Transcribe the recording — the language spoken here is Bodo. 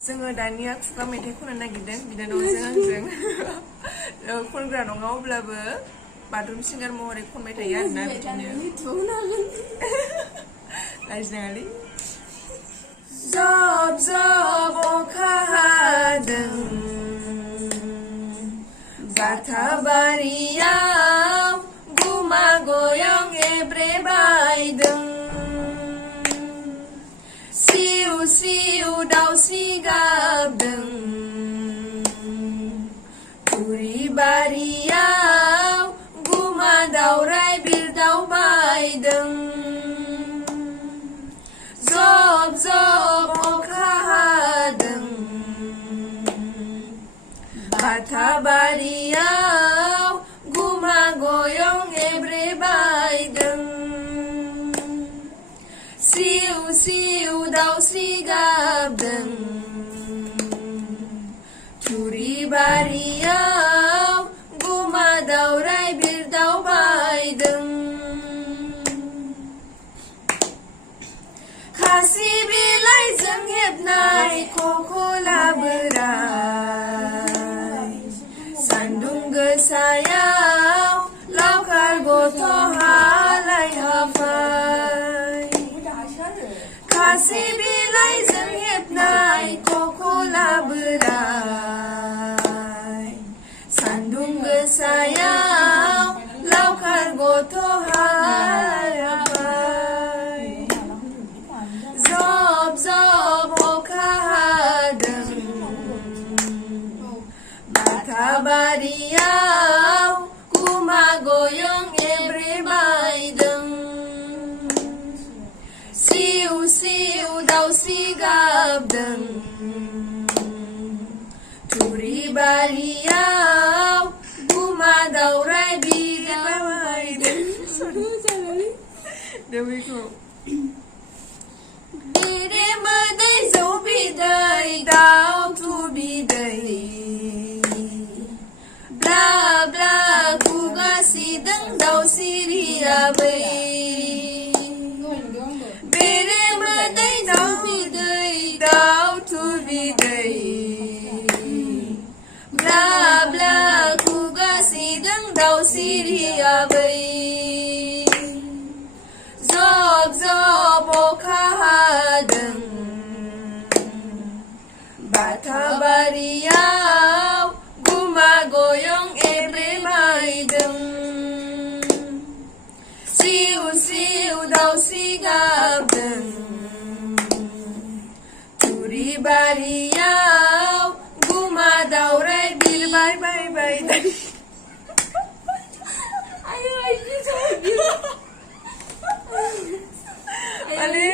जोङो दानिया खुगा मेथाइ खननो नागिरदों बिनानावजों आंजों खनग्रा नङा अब्लाबो बाथरुम सिंगार महरै खनबाय थायो आरोना बिदिनो लाजिनाङालै जब जब अखा हादों बाथाबारियाव गुमा गयं एब्रे बायदों सिउ सिउ दाउस्रि गाबदों थुरिबारियाव गुमा दावराय बिरदाव बायदों जब जब अखा हादों बाथाबारियाव गुमा गयं एब्रे बायदों सिउ सिउ दाउस्रि गाबदों थुरिबारियाव गुमा दावराय बिरदाव बायदों खासि बिलाइजों हेबनाय खखला बोराय सान्दुं गोसायाव लावखार गथ' हालाय हाफाय खासि बिलाइजों हेबनाय खखला बोराय सान्दुं गोसायाव लावखार गथ' हालाय हाफाय जब जब अखा हादों बाथाबारियाव गुमा गयं एब्रे बायदों सिउ सिउ दाउस्रि गाबदों थुरिबारियाव गुमा दावराय बिरदाव बायदों बेरे मोदै जौ बिदै दाउथु बिदै ब्ला ब्ला खुगासिदों दाउ सिरियाबै बेरे मोदै दाउ बिदै दाउथु बिदै ब्ला ब्ला खुगासिदों दाउ सिरियाबै जब जब अखा हादों बाथाबारियाव गुमा गयं एब्रे बायदों सिउ सिउ दाउस्रि गाबदों थुरिबारियाव गुमा दावराय बिरबाय बायदों माने